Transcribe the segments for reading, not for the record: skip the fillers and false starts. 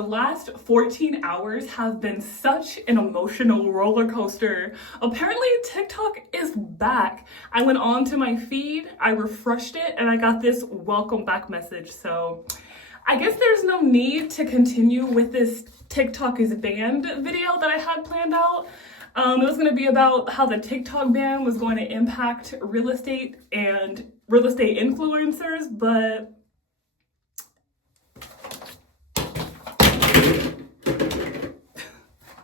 The last 14 hours have been such an emotional roller coaster. Apparently, TikTok is back. I went on to my feed, I refreshed it, and I got this welcome back message. So I guess there's no need to continue with this TikTok is banned video that I had planned out. It was going to be about how the TikTok ban was going to impact real estate and real estate influencers, but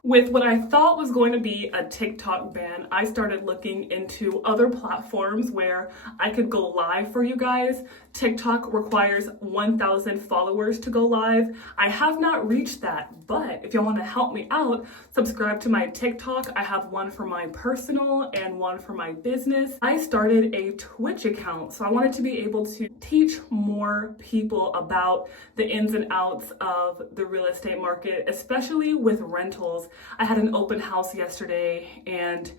with what I thought was going to be a TikTok ban, I started looking into other platforms where I could go live for you guys. TikTok requires 1,000 followers to go live. I have not reached that, but if y'all want to help me out, subscribe to my TikTok. I have one for my personal and one for my business. I started a Twitch account, so I wanted to be able to teach more people about the ins and outs of the real estate market, especially with rentals. I had an open house yesterday and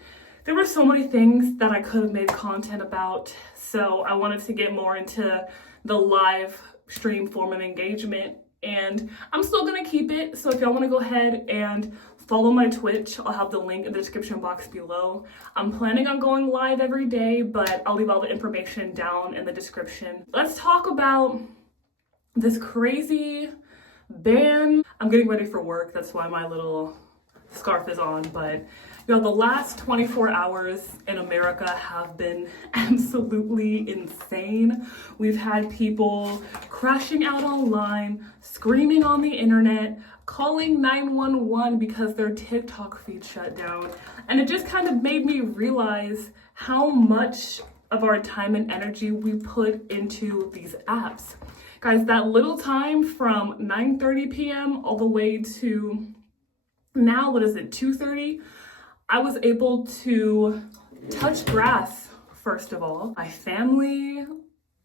there were so many things that I could have made content about. So I wanted to get more into the live stream form of engagement, and I'm still gonna keep it. So if y'all wanna go ahead and follow my Twitch, I'll have the link in the description box below. I'm planning on going live every day, but I'll leave all the information down in the description. Let's talk about this crazy ban. I'm getting ready for work, that's why my little scarf is on, but you know, the last 24 hours in America have been absolutely insane. We've had people crashing out online, screaming on the internet, calling 911 because their TikTok feed shut down. And it just kind of made me realize how much of our time and energy we put into these apps. Guys, that little time from 9:30 p.m. all the way to now, what is it, 2:30? I was able to touch grass, first of all. My family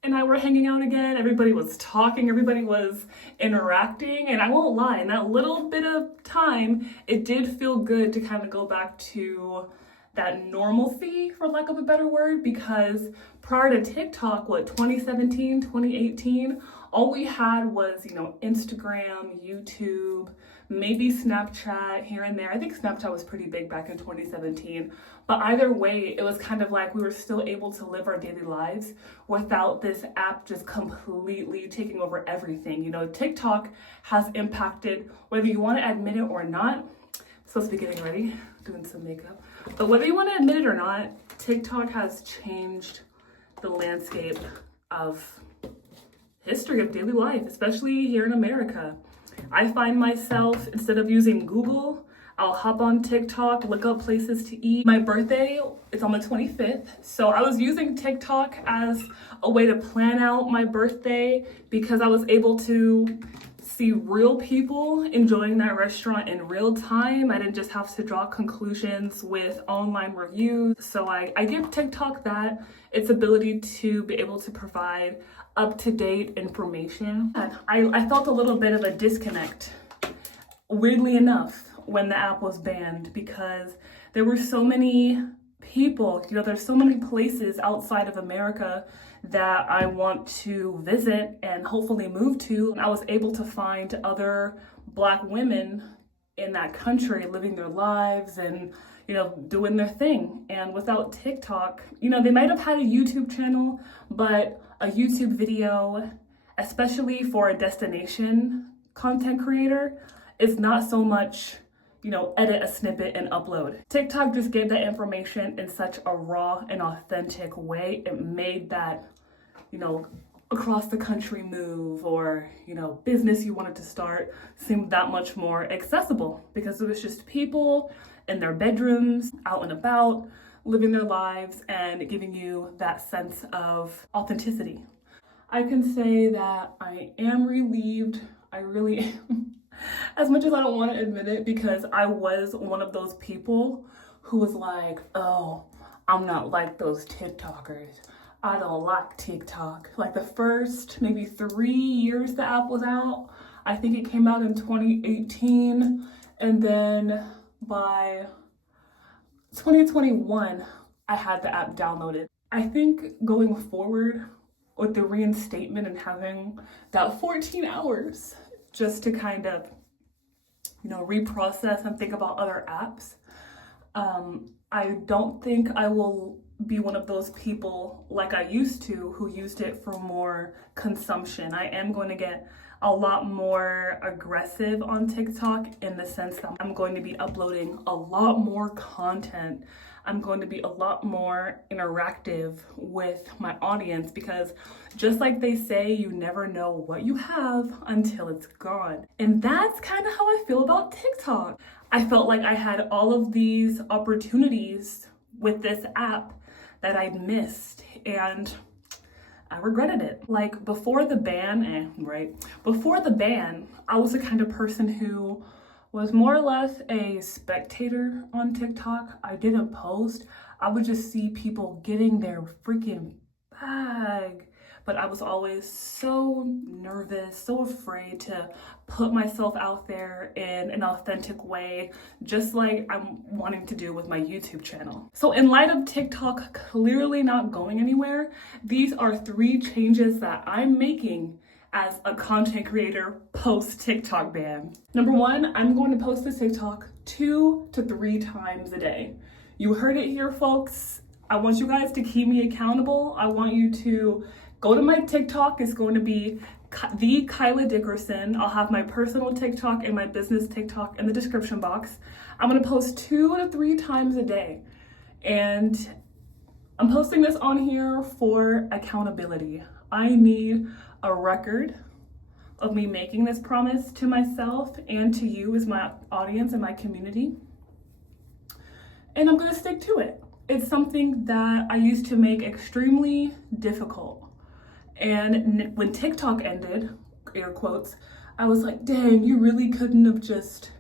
and I were hanging out again. Everybody was talking, everybody was interacting, and I won't lie, in that little bit of time, it did feel good to kind of go back to that normalcy, for lack of a better word, because prior to TikTok, 2017, 2018, all we had was, Instagram, YouTube, maybe Snapchat here and there. I think Snapchat was pretty big back in 2017. But either way, it was kind of like we were still able to live our daily lives without this app just completely taking over everything. TikTok has impacted, whether you want to admit it or not. I'm supposed to be getting ready, doing some makeup. But whether you want to admit it or not, TikTok has changed the landscape of history of daily life, especially here in America. I find myself, instead of using Google, I'll hop on TikTok, look up places to eat. My birthday is on the 25th, so I was using TikTok as a way to plan out my birthday because I was able to see real people enjoying that restaurant in real time. I didn't just have to draw conclusions with online reviews. So I give TikTok that, its ability to be able to provide up-to-date information. I felt a little bit of a disconnect, weirdly enough, when the app was banned, because there were so many people, there's so many places outside of America that I want to visit and hopefully move to. And I was able to find other Black women in that country living their lives and, doing their thing. And without TikTok, they might have had a YouTube channel, but a YouTube video, especially for a destination content creator, is not so much, edit a snippet and upload. TikTok just gave that information in such a raw and authentic way. It made that, across the country move or, business you wanted to start seem that much more accessible because it was just people in their bedrooms, out and about, living their lives and giving you that sense of authenticity. I can say that I am relieved. I really am. As much as I don't want to admit it, because I was one of those people who was like, oh, I'm not like those TikTokers. I don't like TikTok. Like the first maybe 3 years the app was out, I think it came out in 2018. And then by 2021, I had the app downloaded. I think going forward with the reinstatement and having that 14 hours just to kind of reprocess and think about other apps. I don't think I will be one of those people like I used to who used it for more consumption. I am going to get a lot more aggressive on TikTok in the sense that I'm going to be uploading a lot more content. I'm going to be a lot more interactive with my audience because just like they say, you never know what you have until it's gone. And that's kind of how I feel about TikTok. I felt like I had all of these opportunities with this app that I missed, and I regretted it. Like before the ban, Before the ban, I was the kind of person who was more or less a spectator on TikTok. I didn't post. I would just see people getting their freaking bag. But I was always so nervous, so afraid to put myself out there in an authentic way, just like I'm wanting to do with my YouTube channel. So in light of TikTok clearly not going anywhere, these are 3 changes that I'm making as a content creator post TikTok ban. Number 1, I'm going to post this TikTok 2 to 3 times a day. You heard it here, folks. I want you guys to keep me accountable. I want you to go to my TikTok. It's going to be the Kyla Dickerson. I'll have my personal TikTok and my business TikTok in the description box. I'm going to post 2 to 3 times a day. And I'm posting this on here for accountability. I need a record of me making this promise to myself and to you as my audience and my community. And I'm going to stick to it. It's something that I used to make extremely difficult. And when TikTok ended, air quotes, I was like, dang, you really couldn't have just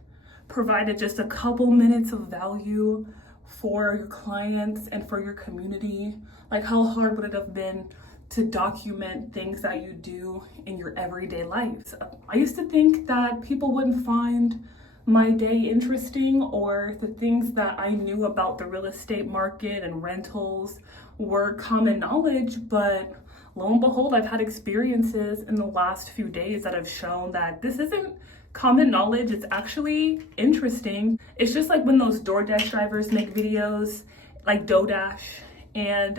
provided just a couple minutes of value for your clients and for your community. Like, how hard would it have been to document things that you do in your everyday life? I used to think that people wouldn't find my day interesting, or the things that I knew about the real estate market and rentals were common knowledge, but lo and behold, I've had experiences in the last few days that have shown that this isn't common knowledge. It's actually interesting. It's just like when those DoorDash drivers make videos like DoorDash and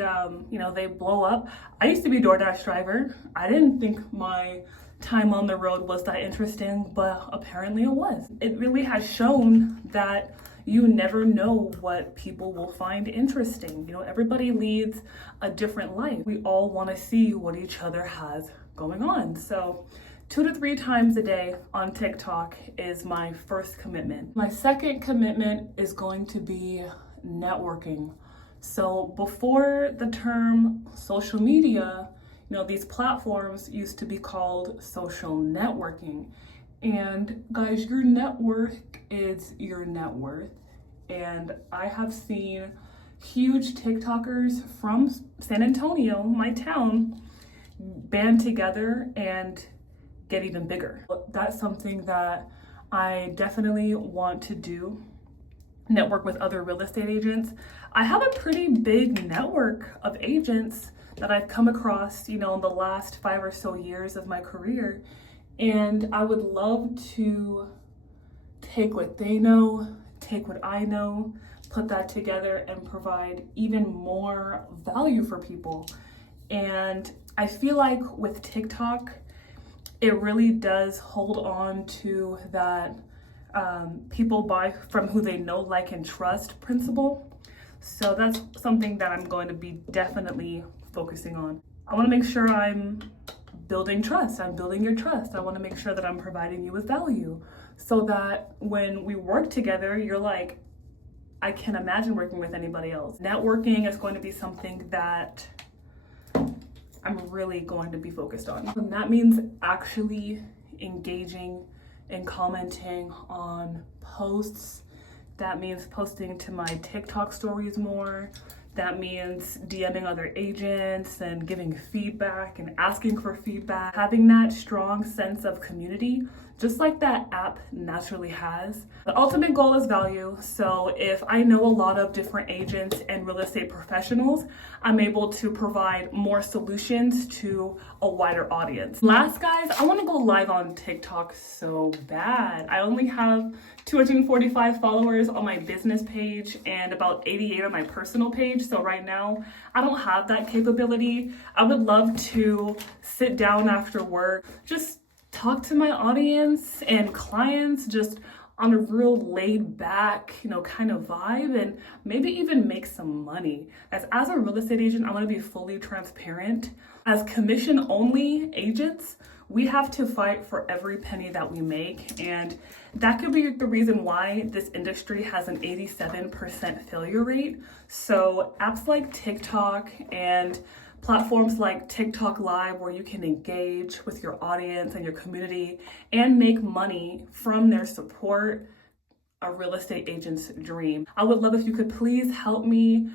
they blow up. I used to be a DoorDash driver. I didn't think my time on the road was that interesting, but apparently it was. It really has shown that you never know what people will find interesting. Everybody leads a different life. We all want to see what each other has going on. So 2 to 3 times a day on TikTok is my first commitment. My second commitment is going to be networking. So before the term social media, these platforms used to be called social networking. And guys, your network is your net worth. And I have seen huge TikTokers from San Antonio, my town, band together and get even bigger. That's something that I definitely want to do. Network with other real estate agents. I have a pretty big network of agents that I've come across, in the last 5 or so years of my career. And I would love to take what they know, take what I know, put that together and provide even more value for people. And I feel like with TikTok, it really does hold on to that people buy from who they know, like, and trust principle. So that's something that I'm going to be definitely focusing on. I want to make sure I'm building trust. I'm building your trust. I want to make sure that I'm providing you with value so that when we work together, you're like, I can't imagine working with anybody else. Networking is going to be something that I'm really going to be focused on. And that means actually engaging and commenting on posts. That means posting to my TikTok stories more. That means DMing other agents and giving feedback and asking for feedback. Having that strong sense of community just like that app naturally has. The ultimate goal is value. So if I know a lot of different agents and real estate professionals, I'm able to provide more solutions to a wider audience. Last, guys, I want to go live on TikTok so bad. I only have 245 followers on my business page and about 88 on my personal page. So right now, I don't have that capability. I would love to sit down after work, just talk to my audience and clients just on a real laid back, kind of vibe, and maybe even make some money. As a real estate agent, I want to be fully transparent. As commission only agents, we have to fight for every penny that we make, and that could be the reason why this industry has an 87% failure rate. So apps like TikTok and platforms like TikTok Live, where you can engage with your audience and your community and make money from their support, a real estate agent's dream. I would love if you could please help me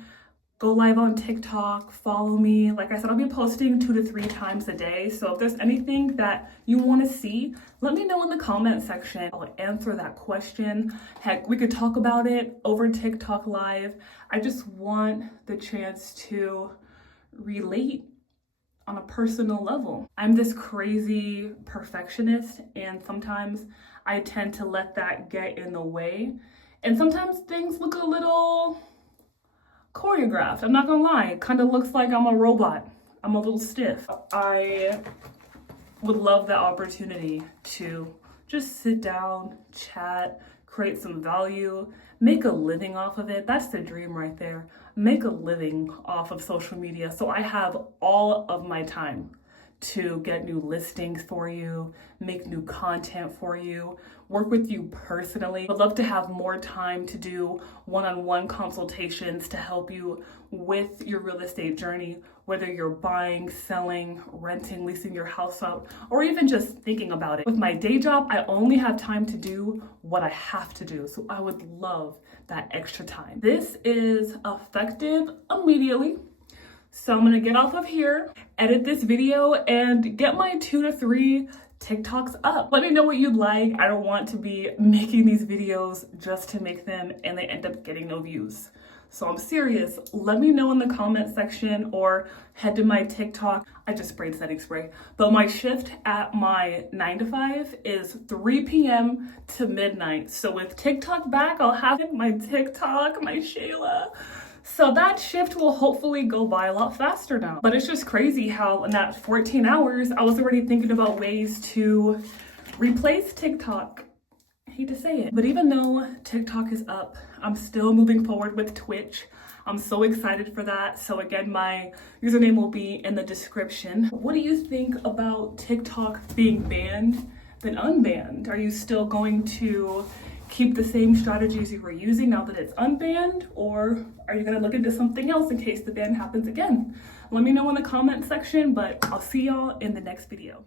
go live on TikTok, follow me. Like I said, I'll be posting 2 to 3 times a day. So if there's anything that you want to see, let me know in the comment section. I'll answer that question. Heck, we could talk about it over TikTok Live. I just want the chance to relate on a personal level. I'm this crazy perfectionist, and sometimes I tend to let that get in the way. And sometimes things look a little choreographed. I'm not gonna lie, it kind of looks like I'm a robot. I'm a little stiff. I would love the opportunity to just sit down, chat, create some value, make a living off of it. That's the dream right there. Make a living off of social media. So I have all of my time to get new listings for you, make new content for you, work with you personally. I'd love to have more time to do one-on-one consultations to help you with your real estate journey, whether you're buying, selling, renting, leasing your house out, or even just thinking about it. With my day job, I only have time to do what I have to do. So I would love that extra time. This is effective immediately. So I'm gonna get off of here, edit this video, and get my 2 to 3 TikToks up. Let me know what you'd like. I don't want to be making these videos just to make them and they end up getting no views. So I'm serious. Let me know in the comment section or head to my TikTok. I just sprayed setting spray. But my shift at my 9 to 5 is 3 p.m. to midnight. So with TikTok back, I'll have my TikTok, my Shayla. So that shift will hopefully go by a lot faster now. But it's just crazy how in that 14 hours, I was already thinking about ways to replace TikTok. I hate to say it, but even though TikTok is up, I'm still moving forward with Twitch. I'm so excited for that. So again, my username will be in the description. What do you think about TikTok being banned then unbanned? Are you still going to keep the same strategies you were using now that it's unbanned, or are you going to look into something else in case the ban happens again? Let me know in the comment section, but I'll see y'all in the next video.